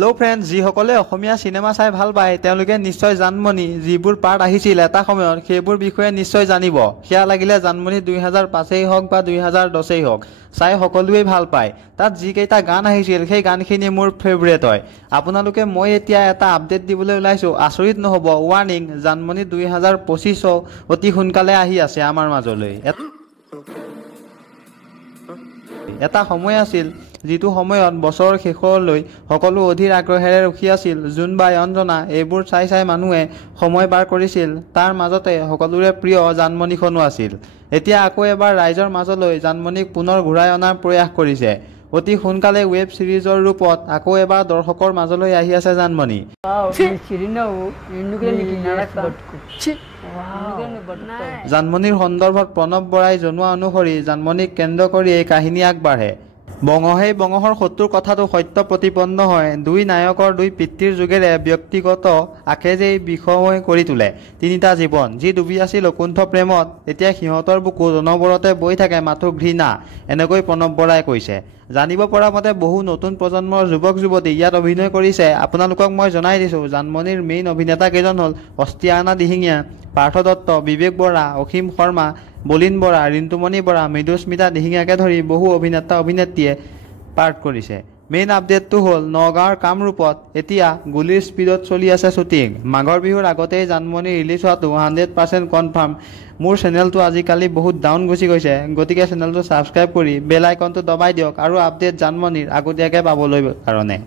hello friends যিসকলে অসমীয়া cinema চাই ভাল পায় তেওঁলোকে নিশ্চয় জানমণি যিবোৰ পাৰ্ট আহিছিল এটা সময়ত সেইবোৰ বিষয়ে নিশ্চয় জানিব সেয়া লাগিলে জানমণি 2005 হওক বা 2010 হওক চাই সকলোৱে ভাল পায় তাত যি কেইটা গান আহিছিল সেই গানখিনি মোৰ ফেভাৰিট হয় আপোনালোকে মই এতিয়া এটা আপডেট দিবলৈ ওলাইছো আচৰিত নহব ওয়াৰ্নিং জানমণি 2025 অতি সোনকালে আহি আছে আমাৰ মাজলৈ এটা সময় আছিল যিটো সময়ত বছৰৰ শেষলৈ সকলো অধীৰ আগ্ৰহেৰে ৰখি আছিল জুন বা অঞ্জনা এইবোৰ চাই মানুহে সময় পাৰ কৰিছিল তাৰ মাজতে সকলোৰে প্ৰিয় জানমণিখনো আছিল এতিয়া আকৌ এবাৰ ৰাইজৰ মাজলৈ জানমণিক পুনৰ ঘূৰাই অনাৰ প্ৰয়াস কৰিছে অতি সোনকালে ৱেব সিৰিজৰ ৰূপত আকৌ এবাৰ দৰ্শকৰ মাজলৈ আহি আছে জানমণি জানমণিৰ সন্দৰ্ভত প্ৰণৱ বৰাই জনোৱা অনুসৰি জানমণিক কেন্দ্ৰ কৰি এই কাহিনী আগবাঢ়ে বঙহেই বঙহৰ শত্ৰুৰ কথাটো সত্য প্ৰতিপন্ন হয় দুই নায়কৰ দুই পিতৃৰ যুগেৰে ব্যক্তিগত আকেজেই বিষয় কৰি তোলে তিনিটা জীৱন যি ডুবি আছিল অকুণ্ঠ প্ৰেমত এতিয়া সিহঁতৰ বুকু জনবৰতে বৈ থাকে মাথো ঘৃণা এনেকৈ প্ৰণৱ বৰাই কৈছে জানিব পৰা মতে বহু নতুন প্ৰজন্মৰ যুৱক যুৱতী ইয়াত অভিনয় কৰিছে আপোনালোকক মই জনাই দিছোঁ জানমণিৰ মেইন অভিনেতা কেইজন হ'ল অস্তিয়ানা দিহিঙীয়া পাৰ্থ দত্ত বিবেক বৰা অসীম শৰ্মা বলিন বৰা ৰিন্তুমণি বৰা মৃদুস্মিতা দিহিঙীয়াকে ধৰি বহু অভিনেতা অভিনেত্ৰীয়ে পাৰ্ট কৰিছে মেইন আপডেটটো হ'ল নগাঁৱৰ কামৰূপত এতিয়া গুলিৰ স্পীডত চলি আছে শ্বুটিং মাঘৰ বিহুৰ আগতেই জানমণি ৰিলিজ হোৱাটো 100% কনফাৰ্ম মোৰ চেনেলটো আজিকালি বহুত ডাউন গুচি গৈছে গতিকে চেনেলটো ছাবস্ক্ৰাইব কৰি বেল আইকনটো দবাই দিয়ক আৰু আপডেট জানমণিৰ আগতীয়াকৈ পাবলৈ কাৰণে